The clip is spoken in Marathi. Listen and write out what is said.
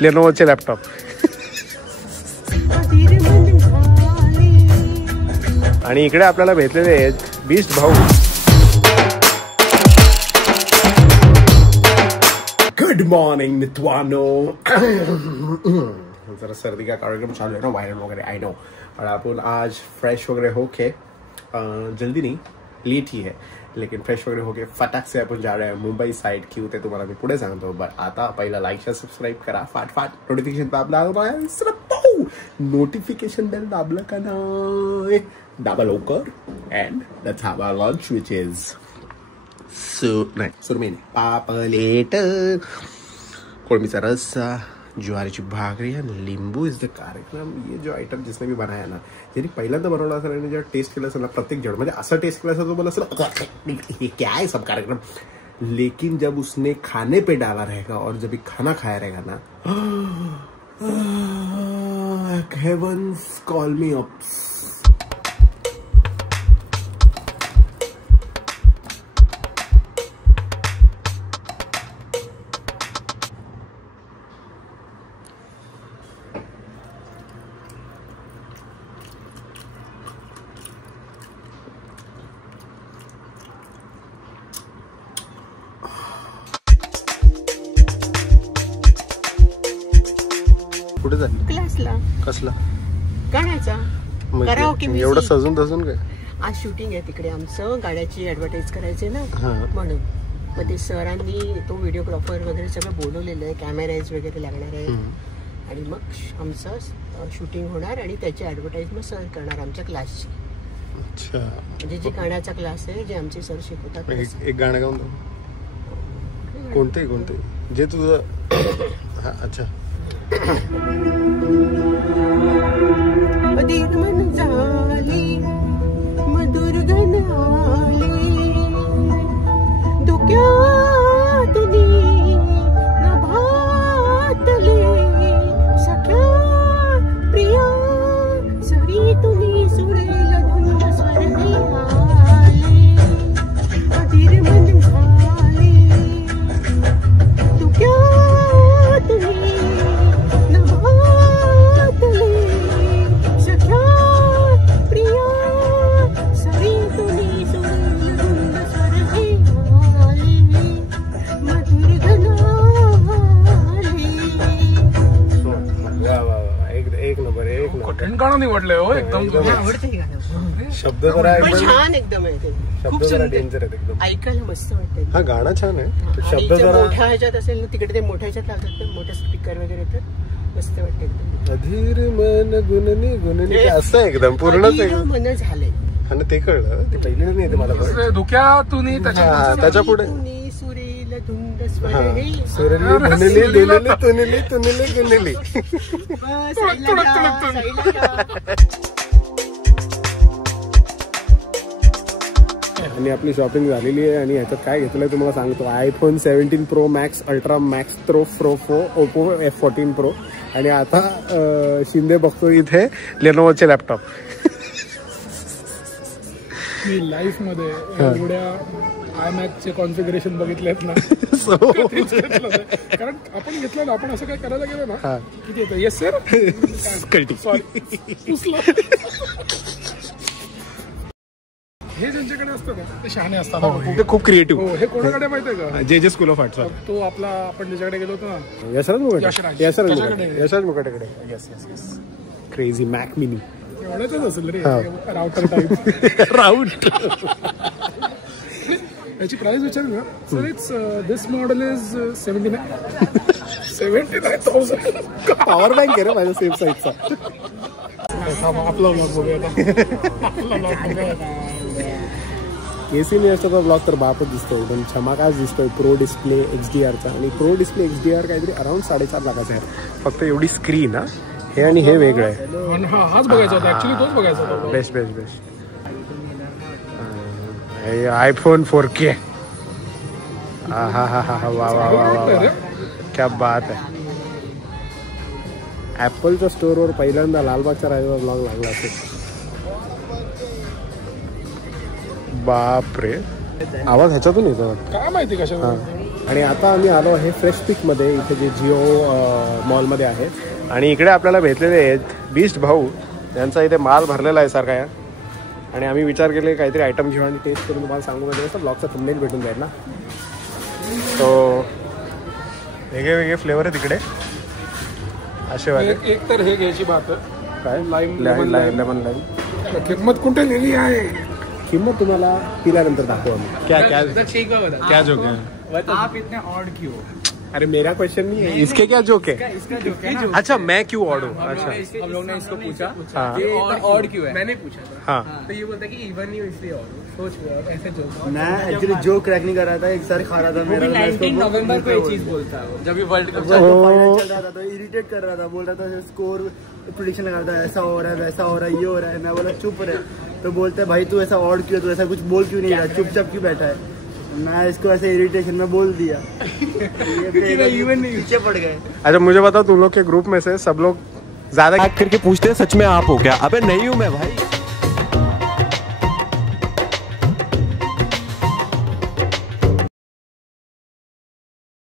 लेनोवोचे लॅपटॉप. आणि इकडे आपल्याला भेटलेले आहेत बीस्ट भाऊ. गुड मॉर्निंग मित्रांनो. जरा सर्दी का कार्यक्रम चालू है ना, वायरल वगैरह आई नो. और आपण आज फ्रेश वगैरह होके जल्दी नहीं लेट ही है लेकिन फ्रेश वगैरह होके फटाक से आपण जा रहे हैं मुंबई साइड की होते तुम्हाला मी पुढे सांगतो. बट आता पहिला लाईक शेअर सबस्क्राईब करा फाट नोटिफिकेशन दाबला नोटिफिकेशन बेल दाबलं का नाही दाबा लवकर. And let's have our lunch which is surmai पापलेट, कोळमीचा रस्सा, ज्वारीची भाकरी आणि लिंबू इज द कार्यक्रम. ये जो आइटम जिसने भी बनाया ना, ज्यांनी पहिल्यांदा बनवला असेल आणि जेव्हा टेस्ट केलं असेल ना, प्रत्येक जण म्हणजे असं टेस्ट केलं असेल तो बोला असेल ये क्या है सब कार्यक्रम. लेकिन जब उसने खाने पे डाला रहेगा और जब खाना खाया रहेगा ना, हेवंस कॉल मी अप. कुठे झाली क्लासला. कसला गाण्याचा कराओके म्युझिक. एवढं सजून धजून काय. आज शूटिंग आहे तिकडे आमचं, गाड्याची ऍडव्हर्टाईज करायची ना म्हणून. मग ते सरांनी तो व्हिडिओग्राफर वगैरे सगळं बोलवलेलं आहे, कॅमेराज वगैरे लागणार आहे आणि मग आमचं शूटिंग होणार आणि त्याची ऍडव्हर्टाईज मग सर करणार आमच्या क्लासची. अच्छा, म्हणजे जे गाण्याचा क्लास आहे जे आमचे सर शिकवतात. एक गाणं गाऊन कोणते जे तुझं. अच्छा. मन झाली मधुर गण आली धुक्यात नभातले सख्या प्रिया सरी तुम्ही सुरेल धुंद स्वर आले अधीर मन झाले धुक्यात गाणं निवडलंय हो एकदम. शब्द जरा छान एकदम आहे ते, शब्द जरा डेंजर आहेत एकदम, ऐकायला मस्त वाटतं. हा गाणं छान आहे. शब्द जरा मोठ्या ह्याच्यात असेल ना, तिकडे ते मोठ्या ह्याच्यात लागतात ना, मोठे स्पीकर वगैरे तर मस्त वाटतं एकदम. अधीर मन गुणनी असं एकदम पूर्णच मन झालंय. आणि ते कळलं, ते पहिले नाही येते मला. धुक्यातून त्याच्या पुढे सुरेल धुंद स्वर तुनिली. आणि आपली शॉपिंग झालेली आहे आणि ह्याच्यात काय घेतलंय तुम्हाला सांगतो. IPhone 17 pro max, ultra max pro Oppo F14 pro. आणि आता शिंदे बघतो इथे लेनोवोचे लॅपटॉप. मी लाईफ मध्ये एवढ्या आयमॅक्सचे कॉन्फिगरेशन बघितलेत ना. कारण आपण घेतलं ना, आपण असं काय करायला गेलो ना, किती येतं. येस सर, हे ज्यांच्याकडे असतं ना ते शहाणे असतात, ते खूप क्रिएटिव्ह. हे कोणाकडे माहिती आहे का? जे स्कूल ऑफ आर्ट्स. तो आपला आपण ज्याच्याकडे गेलो होतो ना, यशराज मुकाटेकडे. Yes yes yes. Crazy Mac mini एवढ्याच असेल रे, राउटर टाईप राऊट. याची प्राइस विचारली ना sir, it's this model is 79,000. Power bank आहे रे माझ्या सेम साईजचा. आपला ब्लॉग बघूया. एसीने असतो ब्लॉग तर बापच दिसतो, एकदम छमाकाच दिसतोय. प्रो डिस्प्ले XDRचा, आणि प्रो डिस्प्ले XDR काहीतरी अराउंड 4.5 लाखाचा आहे. फक्त एवढी स्क्रीन. हे आणि हे वेगळं आहे. हाच बघायचा होता ऍक्च्युली, तोच बघायचा होता. बेस्ट. IPhone 4K. हा वा क्या बात आहे. ऍपलच्या स्टोअरवर पहिल्यांदा लालबागच्या राजाचा ब्लॉग लागला असेल. बापरे, आवाज ह्याच्यातून येतो काय माहिती कशा. आणि आता आम्ही आलो आहे फ्रेश पिकमध्ये, इथे जे जिओ मॉलमध्ये आहे. आणि इकडे आपल्याला भेटलेले आहेत बीस्ट भाऊ, त्यांचा इथे माल भरलेला आहे सारखा या. आणि आम्ही विचार केले काहीतरी आयटम घेऊ आणि टेस्ट करून तुम्हाला सांगू वगैरे असं ब्लॉगचा थंबनेल भेटून जाईल ना. तो वेगळे वेगळे फ्लेवर आहे तिकडे असे वाले. एक तर हे घ्यायची बात काय लाईम लेमन लाईम. किंमत कुठे लिहिली आहे? किंमत तुम्हाला पिल्यानंतर दाखवू आम्ही. क्या जोक है? आप इतने ऑड क्यों? अरे मेरा क्वेश्चन नहीं है, इसके क्या जोक है? इसका जोक है ना. अच्छा मैं क्यों ऑड हूँ? अच्छा हम लोग ने इसको पूछा हाँ. कि ऑड क्यों है. मैंने पूछा था. हाँ तो ये बोलता कि इवन नहीं इसलिए ऑड. सोच रहे ऐसे जोक. मैं एक्चुअली जो क्रैक नहीं कर रहा था, एक सर खा रहा था मेरा. 19 नवंबर को ये चीज बोलता है जब ये वर्ल्ड कप फाइनल चल रहा था तो इरिटेट कर रहा था, बोल रहा था स्कोर प्रेडिक्शन लगा रहा था, ऐसा हो रहा है वैसा हो रहा है ये हो रहा है. मैं बोला चुप रहे. तो बोलते भाई तू ऐसा ऑड क्यों, तू ऐसा कुछ बोल क्यों नहीं रहा, चुपचाप क्यों बैठा है. मैं इसको ऐसे इरिटेशन में बोल दिया. इवन पीछे पड़ गए. अच्छा मुझे बताओ, तुम लोग के ग्रुप में से सब लोग ज्यादा करके पूछते हैं सच में आप हो क्या? अबे नहीं हूँ मैं भाई.